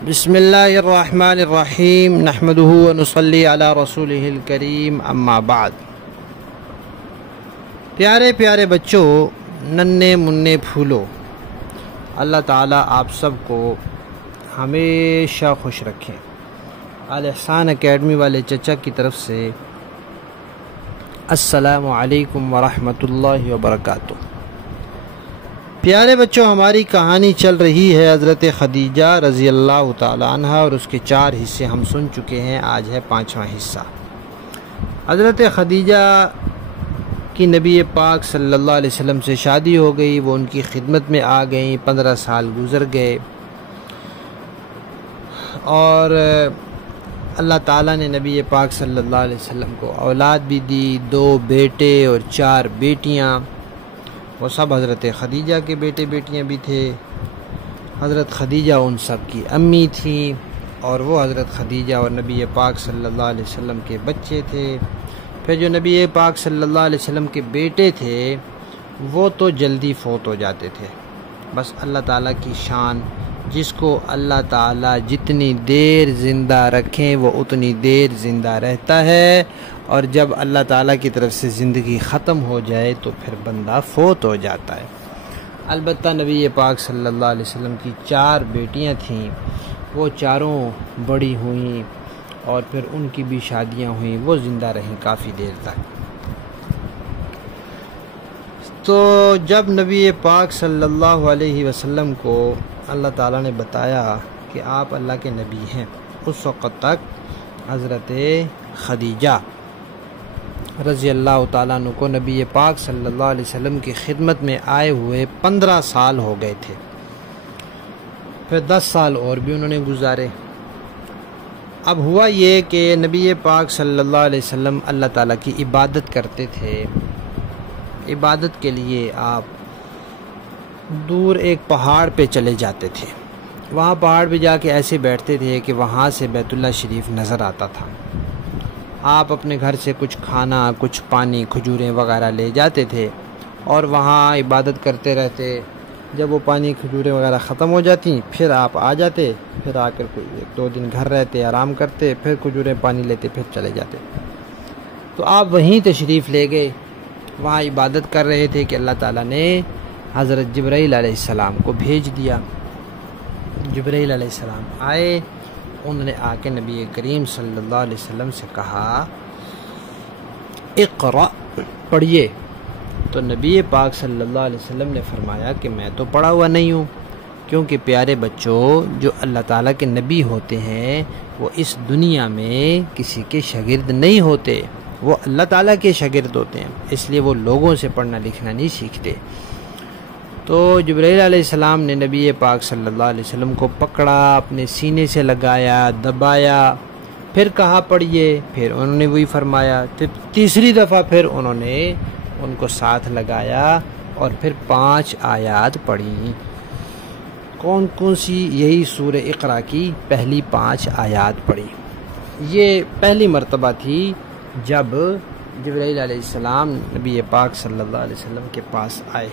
بسم اللہ الرحمن الرحیم نحمدہ ونصلی علی رسولہ الکریم اما بعد۔ پیارے پیارے بچوں، ننھے منھے پھولو، اللہ تعالیٰ آپ سب کو ہمیشہ خوش رکھیں۔ الاحسان اکیڈمی والے چچا کی طرف سے السلام علیکم ورحمۃ اللہ وبرکاتہ۔ پیارے بچوں، ہماری کہانی چل رہی ہے حضرت خدیجہ رضی اللہ تعالی عنہ، اور اس کے 4 حصے ہم سن چکے ہیں، آج ہے 5واں حصہ۔ حضرت خدیجہ کی نبی پاک صلی اللہ علیہ وسلم سے شادی ہو گئی، وہ ان کی خدمت میں آ گئیں، 15 سال گزر گئے، اور اللہ تعالیٰ نے نبی پاک صلی اللہ علیہ وسلم کو اولاد بھی دی، 2 بیٹے اور 4 بیٹیاں۔ وہ سب حضرت خدیجہ کے بیٹے بیٹیاں بھی تھے۔ حضرت خدیجہ ان سب کی امی تھیں، اور وہ حضرت خدیجہ اور نبی پاک صلی اللہ علیہ وسلم کے بچے تھے۔ پھر جو نبی پاک صلی اللہ علیہ وسلم کے بیٹے تھے وہ تو جلدی فوت ہو جاتے تھے۔ بس اللہ تعالیٰ کی شان، جس کو اللہ تعالیٰ جتنی دیر زندہ رکھیں وہ اتنی دیر زندہ رہتا ہے، اور جب اللہ تعالیٰ کی طرف سے زندگی ختم ہو جائے تو پھر بندہ فوت ہو جاتا ہے۔ البتہ نبی پاک صلی اللہ علیہ وسلم کی 4 بیٹیاں تھیں، وہ چاروں بڑی ہوئیں، اور پھر ان کی بھی شادیاں ہوئیں، وہ زندہ رہیں کافی دیر تک۔ تو جب نبی پاک صلی اللہ علیہ وسلم کو اللہ تعالیٰ نے بتایا کہ آپ اللہ کے نبی ہیں، اس وقت تک حضرت خدیجہ رضی اللہ تعالیٰ عنہ کو نبی پاک صلی اللہ علیہ وسلم کی خدمت میں آئے ہوئے 15 سال ہو گئے تھے۔ پھر 10 سال اور بھی انہوں نے گزارے۔ اب ہوا یہ کہ نبی پاک صلی اللہ علیہ وسلم اللہ تعالیٰ کی عبادت کرتے تھے۔ عبادت کے لیے آپ دور ایک پہاڑ پہ چلے جاتے تھے، وہاں پہاڑ پہ جا کے ایسے بیٹھتے تھے کہ وہاں سے بیت اللہ شریف نظر آتا تھا۔ آپ اپنے گھر سے کچھ کھانا، کچھ پانی، کھجوریں وغیرہ لے جاتے تھے، اور وہاں عبادت کرتے رہتے۔ جب وہ پانی کھجوریں وغیرہ ختم ہو جاتی پھر آپ آ جاتے، پھر آ کر کوئی 1-2 دن گھر رہتے، آرام کرتے، پھر کھجوریں پانی لیتے، پھر چلے جاتے۔ تو آپ وہیں تشریف لے گئے، وہاں عبادت کر رہے تھے کہ اللہ تعالیٰ نے حضرت جبرائیل علیہ السلام کو بھیج دیا۔ جبرائیل علیہ السلام آئے، انہوں نے آ کے نبی کریم صلی اللہ علیہ وسلم سے کہا اقرأ، پڑھیے۔ تو نبی پاک صلی اللہ علیہ وسلم نے فرمایا کہ میں تو پڑھا ہوا نہیں ہوں، کیونکہ پیارے بچوں، جو اللہ تعالیٰ کے نبی ہوتے ہیں وہ اس دنیا میں کسی کے شاگرد نہیں ہوتے، وہ اللہ تعالیٰ کے شاگرد ہوتے ہیں، اس لیے وہ لوگوں سے پڑھنا لکھنا نہیں سیکھتے۔ تو جبرائیل علیہ السلام نے نبی پاک صلی اللہ علیہ وسلم کو پکڑا، اپنے سینے سے لگایا، دبایا، پھر کہا پڑھیے، پھر انہوں نے وہی فرمایا۔ تیسری دفعہ پھر انہوں نے ان کو ساتھ لگایا، اور پھر 5 آیات پڑھی۔ کون کون سی؟ یہی سورہ اقرا کی پہلی 5 آیات پڑھی۔ یہ پہلی مرتبہ تھی جب جبرائیل علیہ السلام نبی پاک صلی اللہ علیہ وسلم کے پاس آئے۔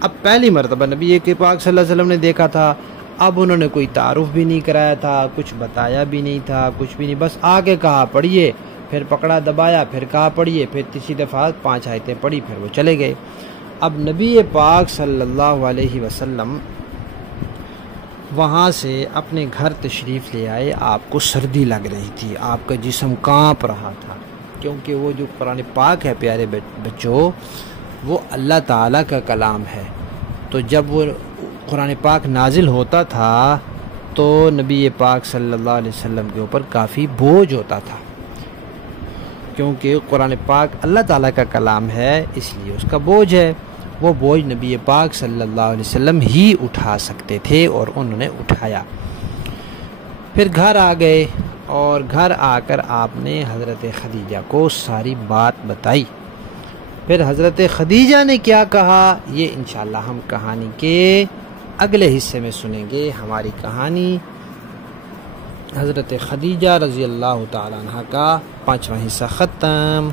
اب پہلی مرتبہ نبی کے پاک صلی اللہ علیہ وسلم نے دیکھا تھا، اب انہوں نے کوئی تعارف بھی نہیں کرایا تھا، کچھ بتایا بھی نہیں تھا، کچھ بھی نہیں، بس آگے کہا پڑھیے، پھر پکڑا دبایا، پھر کہا پڑھیے، پھر تیسری دفعہ 5 آیتیں پڑھی، پھر وہ چلے گئے۔ اب نبی پاک صلی اللہ علیہ وسلم وہاں سے اپنے گھر تشریف لے آئے۔ آپ کو سردی لگ رہی تھی، آپ کا جسم کانپ رہا تھا، کیونکہ وہ جو قرآن پاک ہے پیارے بچوں، وہ اللہ تعالیٰ کا کلام ہے۔ تو جب وہ قرآن پاک نازل ہوتا تھا تو نبی پاک صلی اللہ علیہ وسلم کے اوپر کافی بوجھ ہوتا تھا، کیونکہ قرآن پاک اللہ تعالیٰ کا کلام ہے، اس لیے اس کا بوجھ ہے۔ وہ بوجھ نبی پاک صلی اللہ علیہ وسلم ہی اٹھا سکتے تھے، اور انہوں نے اٹھایا۔ پھر گھر آ گئے، اور گھر آ کر آپ نے حضرت خدیجہ کو ساری بات بتائی۔ پھر حضرت خدیجہ نے کیا کہا، یہ انشاءاللہ ہم کہانی کے اگلے حصے میں سنیں گے۔ ہماری کہانی حضرت خدیجہ رضی اللہ تعالیٰ عنہ کا 5واں حصہ ختم۔